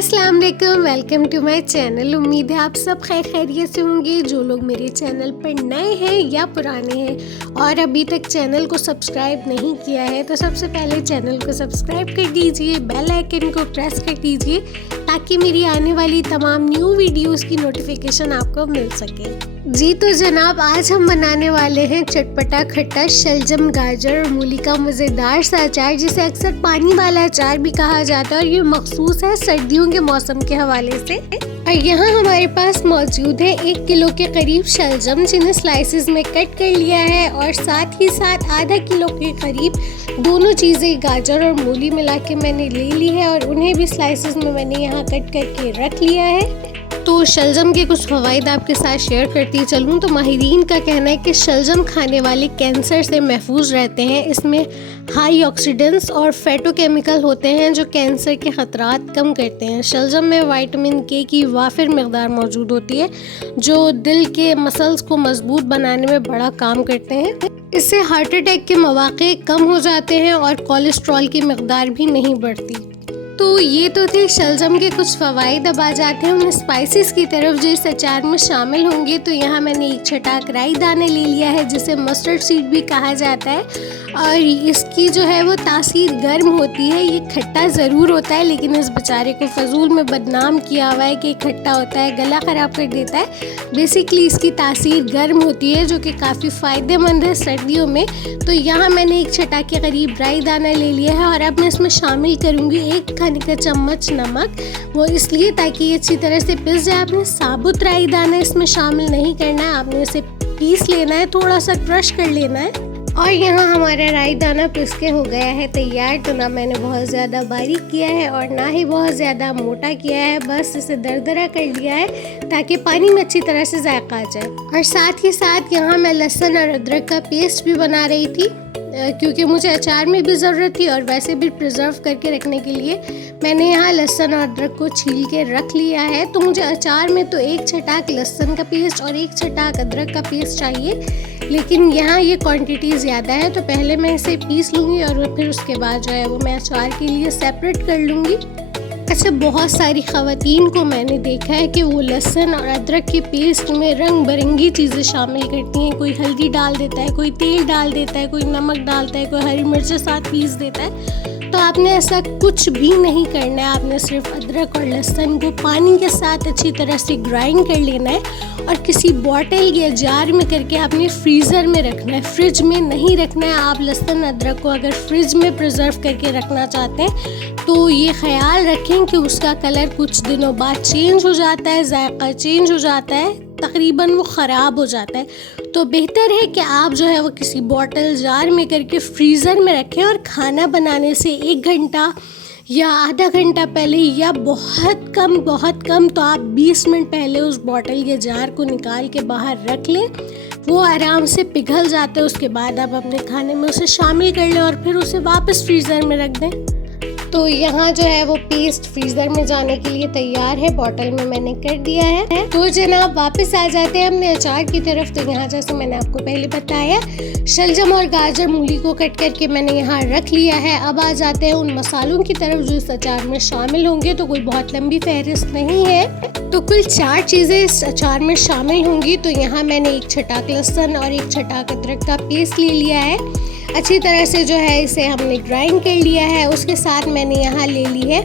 अस्सलाम वालेकुम, welcome to my channel. उम्मीद है आप सब खैरियत से होंगे। जो लोग मेरे चैनल पर नए हैं या पुराने हैं और अभी तक चैनल को सब्सक्राइब नहीं किया है तो सबसे पहले चैनल को सब्सक्राइब कर दीजिए, बेल आइकन को प्रेस कर दीजिए ताकि मेरी आने वाली तमाम न्यू वीडियोस की नोटिफिकेशन आपको मिल सके। जी तो जनाब, आज हम बनाने वाले हैं चटपटा खट्टा शलजम, गाजर और मूली का मज़ेदार सा अचार, जिसे अक्सर पानी वाला अचार भी कहा जाता है और ये मखसूस है सर्दियों के मौसम के हवाले से। और यहाँ हमारे पास मौजूद है 1 किलो के करीब शलजम, जिन्हें स्लाइसेस में कट कर लिया है, और साथ ही साथ आधा किलो के करीब दोनों चीज़ें गाजर और मूली मिला के मैंने ले ली है और उन्हें भी स्लाइसेस में मैंने यहाँ कट करके रख लिया है। तो शलजम के कुछ फ़वाइद आपके साथ शेयर करती चलूँ तो माहिरीन का कहना है कि शलजम खाने वाले कैंसर से महफूज रहते हैं। इसमें हाई ऑक्सीडेंट्स और फैटोकेमिकल होते हैं जो कैंसर के ख़तरात कम करते हैं। शलजम में विटामिन के की वाफिर मकदार मौजूद होती है जो दिल के मसल्स को मजबूत बनाने में बड़ा काम करते हैं। इससे हार्ट अटैक के मौक़े कम हो जाते हैं और कोलेस्ट्रॉल की मकदार भी नहीं बढ़ती। तो ये तो थे शलजम के कुछ फ़वाइद। अब आ जाते हैं उन स्पाइसेस की तरफ जो इस अचार में शामिल होंगे। तो यहाँ मैंने एक छटाक राई दाने ले लिया है, जिसे मस्टर्ड सीड भी कहा जाता है, और इसकी जो है वो तासीर गर्म होती है। ये खट्टा ज़रूर होता है लेकिन इस बेचारे को फजूल में बदनाम किया हुआ है कि खट्टा होता है, गला ख़राब कर देता है। बेसिकली इसकी तासीर गर्म होती है जो कि काफ़ी फ़ायदेमंद है सर्दियों में। तो यहाँ मैंने एक छटाक के करीब राई दाना ले लिया है और अब मैं इसमें शामिल करूँगी 1 खाने का चम्मच नमक। वो इसलिए ताकि ये अच्छी तरह से पिस जाए। आपने साबुत राई दाना इसमें शामिल नहीं करना है, आपने इसे पीस लेना है, थोड़ा सा क्रश कर लेना है। और यहाँ हमारा राई दाना पिस के हो गया है तैयार। तो ना मैंने बहुत ज़्यादा बारीक किया है और ना ही बहुत ज़्यादा मोटा किया है, बस इसे दरदरा कर लिया है ताकि पानी में अच्छी तरह से जायका आ जाए। और साथ ही साथ यहाँ मैं लहसुन और अदरक का पेस्ट भी बना रही थी क्योंकि मुझे अचार में भी ज़रूरत थी और वैसे भी प्रिजर्व करके रखने के लिए मैंने यहाँ लहसुन और अदरक को छील के रख लिया है। तो मुझे अचार में तो 1 छटाक लहसुन का पेस्ट और 1 छटाक अदरक का पेस्ट चाहिए, लेकिन यहाँ ये क्वांटिटी ज़्यादा है तो पहले मैं इसे पीस लूँगी और फिर उसके बाद जो है वो मैं अचार के लिए सेपरेट कर लूँगी। अच्छा, बहुत सारी ख़वातीन को मैंने देखा है कि वो लहसुन और अदरक के पेस्ट में रंग बिरंगी चीज़ें शामिल करती हैं। कोई हल्दी डाल देता है, कोई तेल डाल देता है, कोई नमक डालता है, कोई हरी मिर्च साथ पीस देता है। तो आपने ऐसा कुछ भी नहीं करना है। आपने सिर्फ अदरक और लहसुन को पानी के साथ अच्छी तरह से ग्राइंड कर लेना है और किसी बॉटल या जार में करके आपने फ्रीज़र में रखना है, फ्रिज में नहीं रखना है। आप लहसुन अदरक को अगर फ्रिज में प्रिजर्व करके रखना चाहते हैं तो ये ख्याल रखें कि उसका कलर कुछ दिनों बाद चेंज हो जाता है, जायका चेंज हो जाता है, तकरीबन वो ख़राब हो जाता है। तो बेहतर है कि आप जो है वो किसी बॉटल जार में करके फ्रीज़र में रखें और खाना बनाने से 1 घंटा या आधा घंटा पहले या बहुत कम तो आप 20 मिनट पहले उस बॉटल या जार को निकाल के बाहर रख लें। वो आराम से पिघल जाता है, उसके बाद आप अपने खाने में उसे शामिल कर लें और फिर उसे वापस फ्रीज़र में रख दें। तो यहाँ जो है वो पेस्ट फ्रीज़र में जाने के लिए तैयार है, बॉटल में मैंने कर दिया है। तो जनाब वापस आ जाते हैं अपने अचार की तरफ। तो यहाँ जैसे मैंने आपको पहले बताया, शलजम और गाजर मूली को कट करके मैंने यहाँ रख लिया है। अब आ जाते हैं उन मसालों की तरफ जो इस अचार में शामिल होंगे। तो कोई बहुत लंबी फहरिस्त नहीं है, तो कुल 4 चीज़ें इस अचार में शामिल होंगी। तो यहाँ मैंने 1 छटाक लहसुन और 1 छटाक अदरक का पेस्ट ले लिया है। अच्छी तरह से जो है इसे हमने ग्राइंड कर लिया है। उसके साथ मैंने यहाँ ले ली है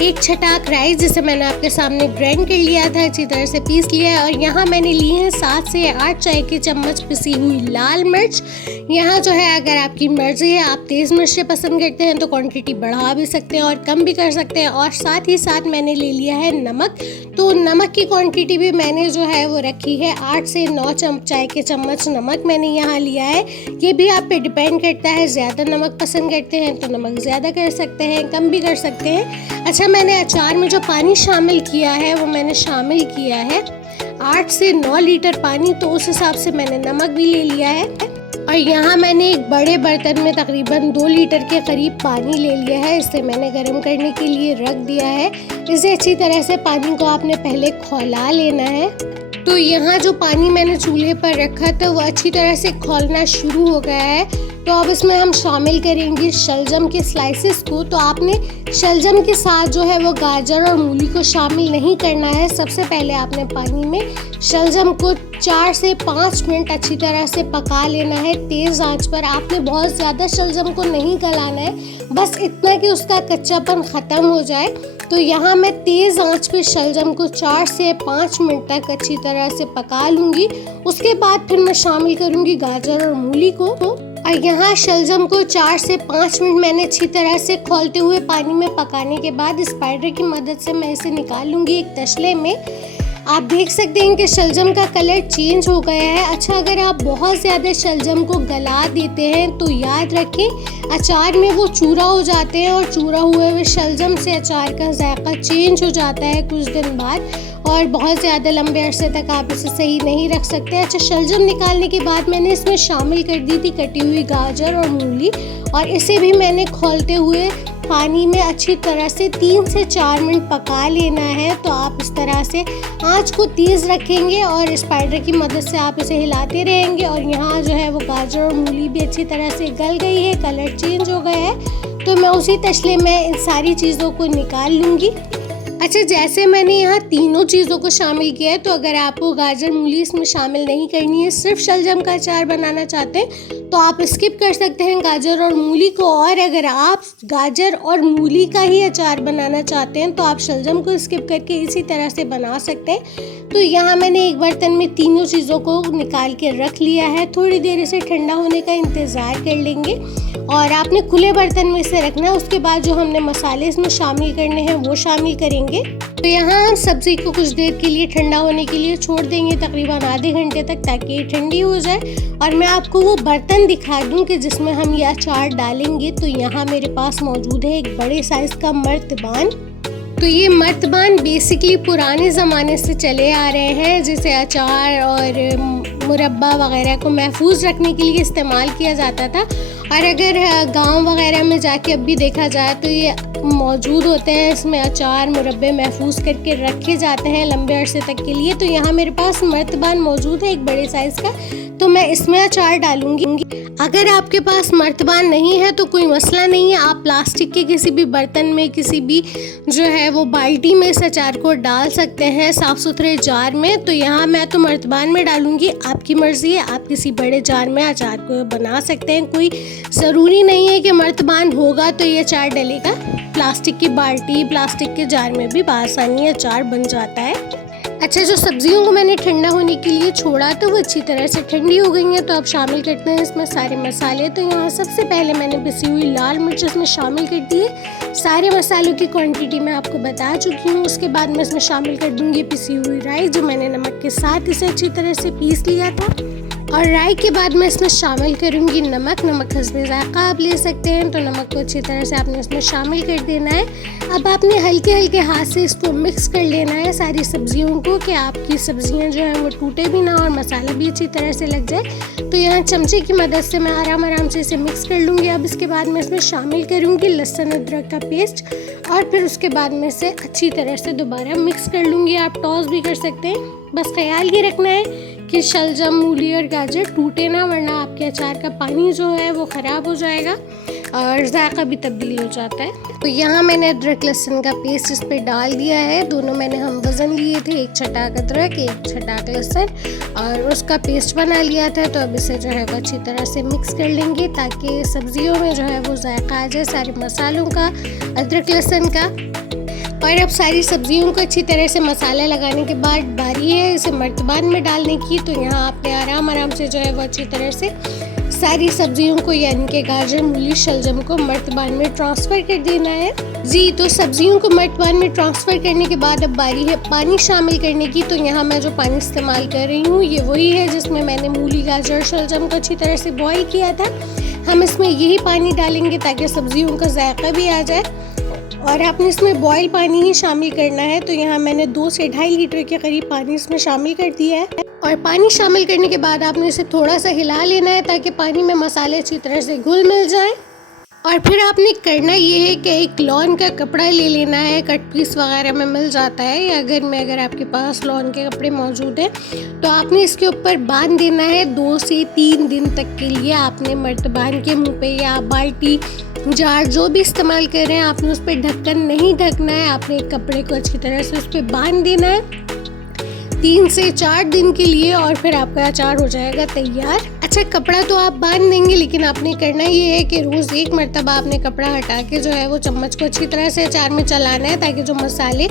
1 छटाक राई, जिसे मैंने आपके सामने ग्राइंड कर लिया था, अच्छी तरह से पीस लिया है। और यहाँ मैंने ली है 7 से 8 चाय के चम्मच पिसी हुई लाल मिर्च। यहाँ जो है अगर आपकी मर्ज़ी है, आप तेज़ मिर्चें पसंद करते हैं तो क्वांटिटी बढ़ा भी सकते हैं और कम भी कर सकते हैं। और साथ ही साथ मैंने ले लिया है नमक। तो नमक की क्वांटिटी भी मैंने जो है वो रखी है 8 से 9 चाय के चम्मच नमक मैंने यहाँ लिया है। ये भी आप पे डिपेंड करता है, ज़्यादा नमक पसंद करते हैं तो नमक ज़्यादा कर सकते हैं, कम भी कर सकते हैं। अच्छा, मैंने अचार में जो पानी शामिल किया है वो मैंने शामिल किया है 8 से 9 लीटर पानी, तो उस हिसाब से मैंने नमक भी ले लिया है। और यहाँ मैंने एक बड़े बर्तन में तकरीबन 2 लीटर के करीब पानी ले लिया है। इसे मैंने गर्म करने के लिए रख दिया है। इसे अच्छी तरह से पानी को आपने पहले खौला लेना है। तो यहाँ जो पानी मैंने चूल्हे पर रखा था वो अच्छी तरह से खौलना शुरू हो गया है। तो अब इसमें हम शामिल करेंगे शलजम के स्लाइसेस को। तो आपने शलजम के साथ जो है वो गाजर और मूली को शामिल नहीं करना है। सबसे पहले आपने पानी में शलजम को 4 से 5 मिनट अच्छी तरह से पका लेना है तेज़ आंच पर। आपने बहुत ज़्यादा शलजम को नहीं गलाना है, बस इतना कि उसका कच्चापन ख़त्म हो जाए। तो यहाँ मैं तेज़ आंच पे शलजम को 4 से 5 मिनट तक अच्छी तरह से पका लूँगी। उसके बाद फिर मैं शामिल करूँगी गाजर और मूली को। और यहाँ शलजम को 4 से 5 मिनट मैंने अच्छी तरह से खौलते हुए पानी में पकाने के बाद स्पाइडर की मदद से मैं इसे निकाल लूँगी एक तसले में। आप देख सकते हैं कि शलजम का कलर चेंज हो गया है। अच्छा, अगर आप बहुत ज़्यादा शलजम को गला देते हैं तो याद रखें अचार में वो चूरा हो जाते हैं, और चूरा हुए हुए शलजम से अचार का जायका चेंज हो जाता है कुछ दिन बाद, और बहुत ज़्यादा लंबे अरसे तक आप इसे सही नहीं रख सकते। अच्छा, शलजम निकालने के बाद मैंने इसमें शामिल कर दी थी कटी हुई गाजर और मूली, और इसे भी मैंने खौलते हुए पानी में अच्छी तरह से 3 से 4 मिनट पका लेना है। तो आप इस तरह से आंच को तेज़ रखेंगे और स्पाइडर की मदद से आप इसे हिलाते रहेंगे। और यहाँ जो है वो गाजर और मूली भी अच्छी तरह से गल गई है, कलर चेंज हो गया है। तो मैं उसी तसले में इन सारी चीज़ों को निकाल लूँगी। अच्छा, जैसे मैंने यहाँ तीनों चीज़ों को शामिल किया है, तो अगर आपको गाजर मूली इसमें शामिल नहीं करनी है, सिर्फ शलजम का अचार बनाना चाहते हैं तो आप स्किप कर सकते हैं गाजर और मूली को। और अगर आप गाजर और मूली का ही अचार बनाना चाहते हैं तो आप शलजम को स्किप करके इसी तरह से बना सकते हैं। तो यहाँ मैंने एक बर्तन में तीनों चीज़ों को निकाल के रख लिया है। थोड़ी देर इसे ठंडा होने का इंतज़ार कर लेंगे, और आपने खुले बर्तन में इसे रखना है। उसके बाद जो हमने मसाले इसमें शामिल करने हैं वो शामिल करेंगे। तो यहाँ हम सब्ज़ी को कुछ देर के लिए ठंडा होने के लिए छोड़ देंगे, तकरीबन आधे घंटे तक, ताकि ये ठंडी हो जाए। और मैं आपको वो बर्तन दिखा दूँ कि जिसमें हम ये अचार डालेंगे। तो यहाँ मेरे पास मौजूद है एक बड़े साइज़ का मर्तबान। तो ये मर्तबान बेसिकली पुराने ज़माने से चले आ रहे हैं, जिसे अचार और मुरब्बा वगैरह को महफूज रखने के लिए इस्तेमाल किया जाता था। और अगर गांव वगैरह में जाके अब भी देखा जाए तो ये मौजूद होते हैं। इसमें अचार मुरब्बे महफूज करके रखे जाते हैं लंबे अरसे तक के लिए। तो यहाँ मेरे पास मर्तबान मौजूद है एक बड़े साइज़ का, तो मैं इसमें अचार डालूंगी। अगर आपके पास मर्तबान नहीं है तो कोई मसला नहीं है, आप प्लास्टिक के किसी भी बर्तन में, किसी भी जो है वो बाल्टी में इस अचार को डाल सकते हैं, साफ़ सुथरे जार में। तो यहाँ मैं तो मर्तबान में डालूंगी, आपकी मर्ज़ी है, आप किसी बड़े जार में अचार को बना सकते हैं। कोई ज़रूरी नहीं है कि मर्तबान होगा तो ये अचार डलेगा। प्लास्टिक की बाल्टी, प्लास्टिक के जार में भी आसानी अचार बन जाता है। अच्छा, जो सब्जियों को मैंने ठंडा होने के लिए छोड़ा तो वो अच्छी तरह से ठंडी हो गई हैं। तो अब शामिल करते हैं इसमें सारे मसाले। तो यहाँ सबसे पहले मैंने पिसी हुई लाल मिर्च इसमें शामिल कर दी है। सारे मसालों की क्वांटिटी मैं आपको बता चुकी हूँ। उसके बाद मैं इसमें शामिल कर दूँगी पिसी हुई राई, जो मैंने नमक के साथ इसे अच्छी तरह से पीस लिया था। और राई के बाद मैं इसमें शामिल करूँगी नमक हस्बे ज़ायक़ा आप ले सकते हैं। तो नमक को अच्छी तरह से आपने इसमें शामिल कर देना है। अब आपने हल्के हल्के हाथ से इसको मिक्स कर लेना है सारी सब्जियों को, कि आपकी सब्जियां जो हैं वो टूटे भी ना और मसाला भी अच्छी तरह से लग जाए। तो यहाँ चमचे की मदद से मैं आराम से इसे मिक्स कर लूँगी। अब इसके बाद मैं इसमें शामिल करूँगी लहसुन अदरक का पेस्ट, और फिर उसके बाद मैं इसे अच्छी तरह से दोबारा मिक्स कर लूँगी। आप टॉस भी कर सकते हैं। बस ख्याल ये रखना है कि शलजम, मूली और गाजर टूटे ना, वरना आपके अचार का पानी जो है वो ख़राब हो जाएगा और जायका भी तब्दील हो जाता है। तो यहाँ मैंने अदरक लहसुन का पेस्ट इस पर डाल दिया है। दोनों मैंने हम वज़न लिए थे, एक छटाक अदरक, एक छटाक लहसुन, और उसका पेस्ट बना लिया था। तो अब इसे जो है वो अच्छी तरह से मिक्स कर लेंगे ताकि सब्जियों में जो है वो जायका आ जाए सारे मसालों का, अदरक लहसुन का। और अब सारी सब्जियों को अच्छी तरह से मसाला लगाने के बाद बारी है इसे मर्तबान में डालने की। तो यहाँ आपने आराम से जो है वो अच्छी तरह से सारी सब्जियों को, यानी कि गाजर, मूली, शलजम को मर्तबान में ट्रांसफ़र कर देना है जी। तो सब्जियों को मर्तबान में ट्रांसफ़र करने के बाद अब बारी है पानी शामिल करने की। तो यहाँ मैं जो पानी इस्तेमाल कर रही हूँ ये वही है जिसमें मैंने मूली, गाजर, शलजम को अच्छी तरह से बॉईल किया था। हम इसमें यही पानी डालेंगे ताकि सब्जियों का जायका भी आ जाए, और आपने इसमें बॉयल पानी ही शामिल करना है। तो यहाँ मैंने 2 से 2.5 लीटर के करीब पानी इसमें शामिल कर दिया है। और पानी शामिल करने के बाद आपने इसे थोड़ा सा हिला लेना है ताकि पानी में मसाले अच्छी तरह से घुल मिल जाएं। और फिर आपने करना ये है कि एक लॉन का कपड़ा ले लेना है, कट पीस वगैरह में मिल जाता है, या घर में अगर आपके पास लॉन के कपड़े मौजूद हैं तो आपने इसके ऊपर बांध देना है। 2 से 3 दिन तक के लिए आपने मर्तबान के मुंह पे या बाल्टी जार जो भी इस्तेमाल कर रहे हैं आपने उस पर ढक्कन नहीं ढकना है। आपने एक कपड़े को अच्छी तरह से उस पर बांध देना है 3 से 4 दिन के लिए, और फिर आपका अचार हो जाएगा तैयार। अच्छा, कपड़ा तो आप बांध देंगे, लेकिन आपने करना ये है कि रोज़ एक मरतबा आपने कपड़ा हटा के जो है वो चम्मच को अच्छी तरह से अचार में चलाना है, ताकि जो मसाले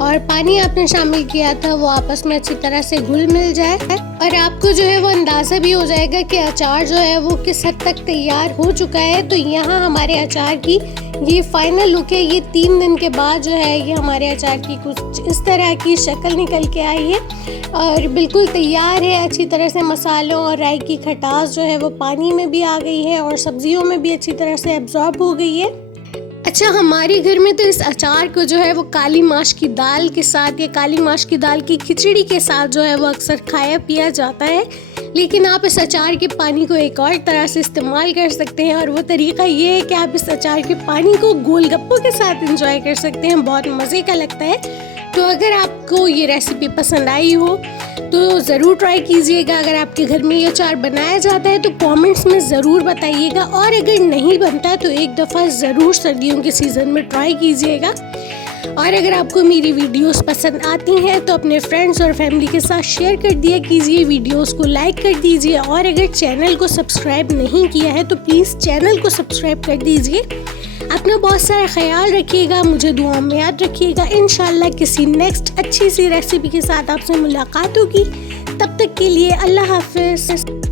और पानी आपने शामिल किया था वो आपस में अच्छी तरह से घुल मिल जाए, और आपको जो है वो अंदाज़ा भी हो जाएगा कि अचार जो है वो किस हद तक तैयार हो चुका है। तो यहाँ हमारे अचार की ये फाइनल लुक है। ये 3 दिन के बाद जो है ये हमारे अचार की कुछ इस तरह की शक्ल निकल के आई है और बिल्कुल तैयार है। अच्छी तरह से मसालों और राई की खटास जो है वो पानी में भी आ गई है और सब्जियों में भी अच्छी तरह से एब्जॉर्ब हो गई है। अच्छा, हमारे घर में तो इस अचार को जो है वो काली माश की दाल के साथ या काली माश की दाल की खिचड़ी के साथ जो है वो अक्सर खाया पिया जाता है, लेकिन आप इस अचार के पानी को एक और तरह से इस्तेमाल कर सकते हैं, और वो तरीका ये है कि आप इस अचार के पानी को गोलगप्पों के साथ एंजॉय कर सकते हैं। बहुत मज़े का लगता है। तो अगर आपको ये रेसिपी पसंद आई हो तो ज़रूर ट्राई कीजिएगा। अगर आपके घर में ये अचार बनाया जाता है तो कमेंट्स में ज़रूर बताइएगा, और अगर नहीं बनता तो एक दफ़ा ज़रूर सर्दियों के सीज़न में ट्राई कीजिएगा। और अगर आपको मेरी वीडियोस पसंद आती हैं तो अपने फ्रेंड्स और फैमिली के साथ शेयर कर दिया कीजिए, वीडियोस को लाइक कर दीजिए, और अगर चैनल को सब्सक्राइब नहीं किया है तो प्लीज़ चैनल को सब्सक्राइब कर दीजिए। अपना बहुत सारा ख्याल रखिएगा, मुझे दुआ में याद रखिएगा। इंशाल्लाह किसी नेक्स्ट अच्छी सी रेसिपी के साथ आपसे मुलाकात होगी। तब तक के लिए अल्लाह हाफ़िज़।